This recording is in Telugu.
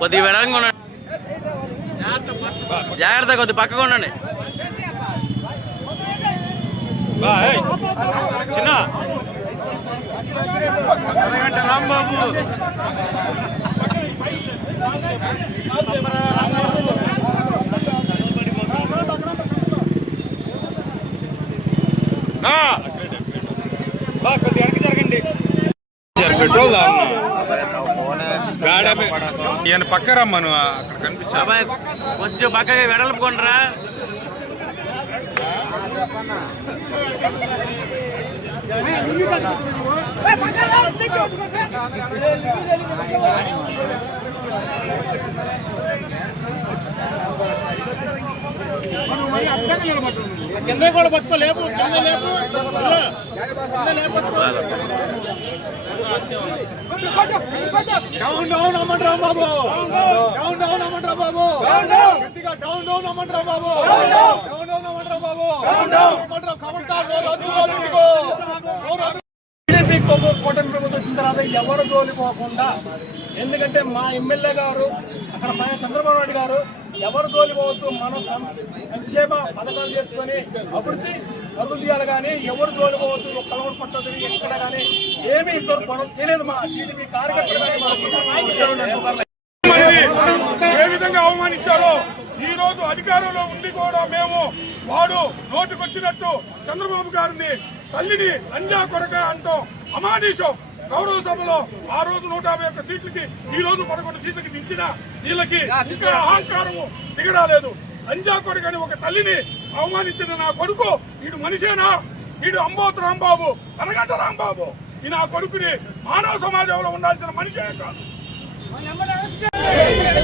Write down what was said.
కొద్ది వెడంగా ఉండండి జాగ్రత్త కొద్ది పక్కగా ఉండండి. చిన్న. అరగంట రాంబాబు. జరగండి. జర పెట్రోల్ గాడ ఈయన పక్క రమ్మను అక్కడ కనిపించా? కొంచెం పక్కగా వెడల్పుకుంటారా కింద కూడా పట్టుకో లేపు కింద లేపు కింద లేపు డౌన్ డౌన్ అమ్మంటారా బాబు డౌన్ డౌన్ అమ్మంటారా బాబు గట్టిగా డౌన్ డౌన్ అమ్మంటారా బాబు డౌన్ డౌన్ అమ్మంటారా బాబు అమ్మంటారా కమంటారు నోరు అద్దుకోవాలి ఇంటికో నోరు అద్దు టీడీపీ కూ- కూటమి ప్రభుత్వం వచ్చిన తర్వాత ఎవరు జోలిపోకుండా ఎందుకంటే మా ఎమ్మెల్యే గారు అక్కడ మా చంద్రబాబు నాయుడు గారు ఎవరు తోలిపోవద్దు మనం సంక్షేమ పథకాలు చేసుకొని అభివృద్ధి అభివృద్ధి చేయాలి కానీ ఎవరు తోలిపోవద్దు కలవడు పట్టదు ఎక్కడ కానీ ఏమీ ఇద్దరు పనులు చేయలేదు. మా టీడీపీ కార్యకర్తలు ఏ విధంగా అవమానించారో ఈ రోజు అధికారంలో ఉండి కూడా మేము వాడు నోటికొచ్చినట్టు చంద్రబాబు గారిని తల్లిని అంజా కొరక అంటూ అమానీషం గౌరవ సభలో ఆ రోజు నూట యాభై ఒక్క సీట్లకి ఈ రోజు పదకొండు సీట్లకి దించిన వీళ్ళకి ఇంకా అహంకారము దిగరాలేదు. అంజా కొడుకు అని ఒక తల్లిని అవమానించిన నా కొడుకు వీడు మనిషేనా? వీడు అంబోతు రాంబాబు కనగంట రాంబాబు. ఈ నా కొడుకుని మానవ సమాజంలో ఉండాల్సిన మనిషే కాదు.